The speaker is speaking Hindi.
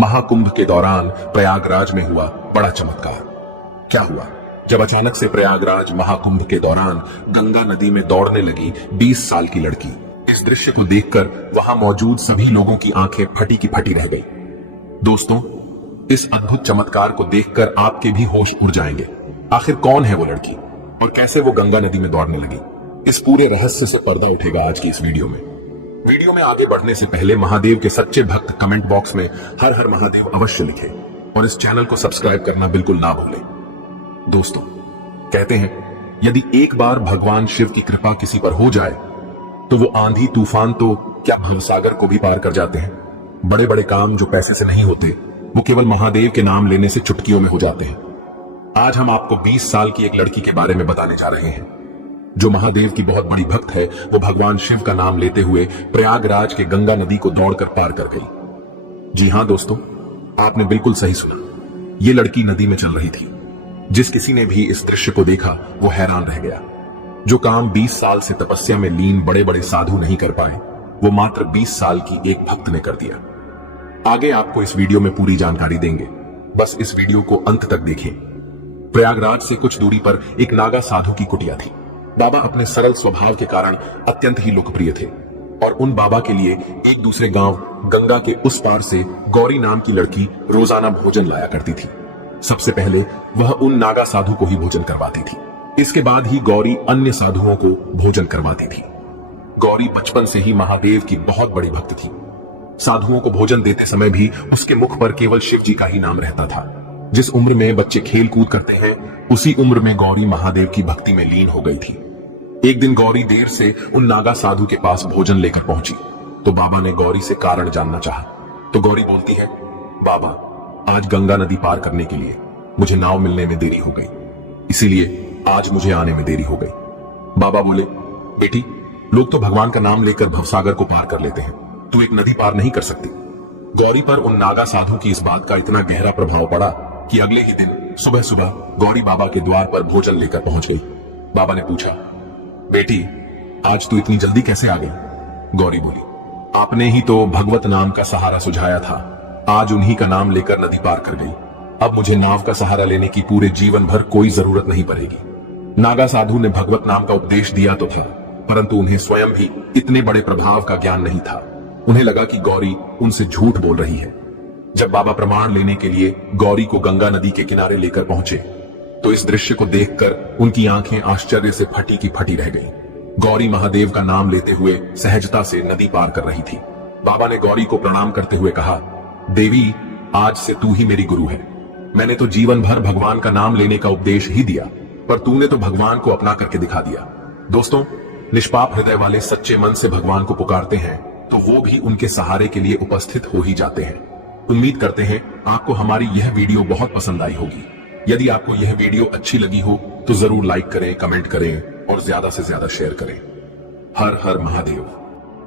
महाकुंभ के दौरान प्रयागराज में हुआ बड़ा चमत्कार। क्या हुआ? जब अचानक से प्रयागराज महाकुंभ के दौरान गंगा नदी में दौड़ने लगी 20 साल की लड़की। इस दृश्य को देखकर वहां मौजूद सभी लोगों की आंखें फटी की फटी रह गई। दोस्तों, इस अद्भुत चमत्कार को देखकर आपके भी होश उड़ जाएंगे। आखिर कौन है वो लड़की और कैसे वो गंगा नदी में दौड़ने लगी? इस पूरे रहस्य से पर्दा उठेगा आज की इस वीडियो में। वीडियो में आगे बढ़ने से पहले महादेव के सच्चे भक्त कमेंट बॉक्स में हर हर महादेव अवश्य लिखें और इस चैनल को सब्सक्राइब करना बिल्कुल ना भूलें। दोस्तों, कहते हैं यदि एक बार भगवान शिव की कृपा किसी पर हो जाए तो वो आंधी तूफान तो क्या भवसागर को भी पार कर जाते हैं। बड़े बड़े काम जो पैसे से नहीं होते वो केवल महादेव के नाम लेने से चुटकियों में हो जाते हैं। आज हम आपको 20 साल की एक लड़की के बारे में बताने जा रहे हैं जो महादेव की बहुत बड़ी भक्त है। वो भगवान शिव का नाम लेते हुए प्रयागराज के गंगा नदी को दौड़कर पार कर गई। जी हां दोस्तों, आपने बिल्कुल सही सुना। ये लड़की नदी में चल रही थी। जिस किसी ने भी इस दृश्य को देखा वो हैरान रह गया। जो काम 20 साल से तपस्या में लीन बड़े बड़े साधु नहीं कर पाए वो मात्र 20 साल की एक भक्त ने कर दिया। आगे आपको इस वीडियो में पूरी जानकारी देंगे, बस इस वीडियो को अंत तक देखें। प्रयागराज से कुछ दूरी पर एक नागा साधु की कुटिया थी। बाबा अपने सरल स्वभाव के कारण अत्यंत ही लोकप्रिय थे और उन बाबा के लिए एक दूसरे गांव गंगा के उस पार से गौरी नाम की लड़की रोजाना भोजन लाया करती थी। सबसे पहले वह उन नागा साधु को ही भोजन करवाती थी। इसके बाद ही गौरी अन्य साधुओं को भोजन करवाती थी। गौरी बचपन से ही महादेव की बहुत बड़ी भक्त थी। साधुओं को भोजन देते समय भी उसके मुख पर केवल शिव जी का ही नाम रहता था। जिस उम्र में बच्चे खेल कूद करते हैं उसी उम्र में गौरी महादेव की भक्ति में लीन हो गई थी। एक दिन गौरी देर से उन नागा साधु के पास भोजन लेकर पहुंची तो बाबा ने गौरी से कारण जानना चाहा। तो गौरी बोलती है, बाबा, आज गंगा नदी पार करने के लिए मुझे नाव मिलने में देरी हो गई, इसीलिए आज मुझे आने में देरी हो गई। बाबा बोले, बेटी, लोग तो भगवान का नाम लेकर भवसागर को पार कर लेते हैं, तू एक नदी पार नहीं कर सकती। गौरी पर उन नागा साधु की इस बात का इतना गहरा प्रभाव पड़ा कि अगले ही दिन सुबह सुबह गौरी बाबा के द्वार पर भोजन लेकर पहुंच गई। बाबा ने पूछा, बेटी, आज तू इतनी जल्दी कैसे आ गई? गौरी बोली, आपने ही तो भगवत नाम का सहारा सुझाया था, आज उन्हीं का नाम लेकर नदी पार कर गई। अब मुझे नाव का सहारा लेने की पूरे जीवन भर कोई जरूरत नहीं पड़ेगी। नागा साधु ने भगवत नाम का उपदेश दिया तो था, परंतु उन्हें स्वयं भी इतने बड़े प्रभाव का ज्ञान नहीं था। उन्हें लगा कि गौरी उनसे झूठ बोल रही है। जब बाबा प्रमाण लेने के लिए गौरी को गंगा नदी के किनारे लेकर पहुंचे तो इस दृश्य को देखकर उनकी आंखें आश्चर्य से फटी की फटी रह गईं। गौरी महादेव का नाम लेते हुए सहजता से नदी पार कर रही थी। बाबा ने गौरी को प्रणाम करते हुए कहा, देवी, आज से तू ही मेरी गुरु है। मैंने तो जीवन भर भगवान का नाम लेने का उपदेश ही दिया, पर तूने तो भगवान को अपना करके दिखा दिया। दोस्तों, निष्पाप हृदय वाले सच्चे मन से भगवान को पुकारते हैं तो वो भी उनके सहारे के लिए उपस्थित हो ही जाते हैं। उम्मीद करते हैं आपको हमारी यह वीडियो बहुत पसंद आई होगी। यदि आपको यह वीडियो अच्छी लगी हो तो जरूर लाइक करें, कमेंट करें और ज्यादा से ज्यादा शेयर करें। हर हर महादेव।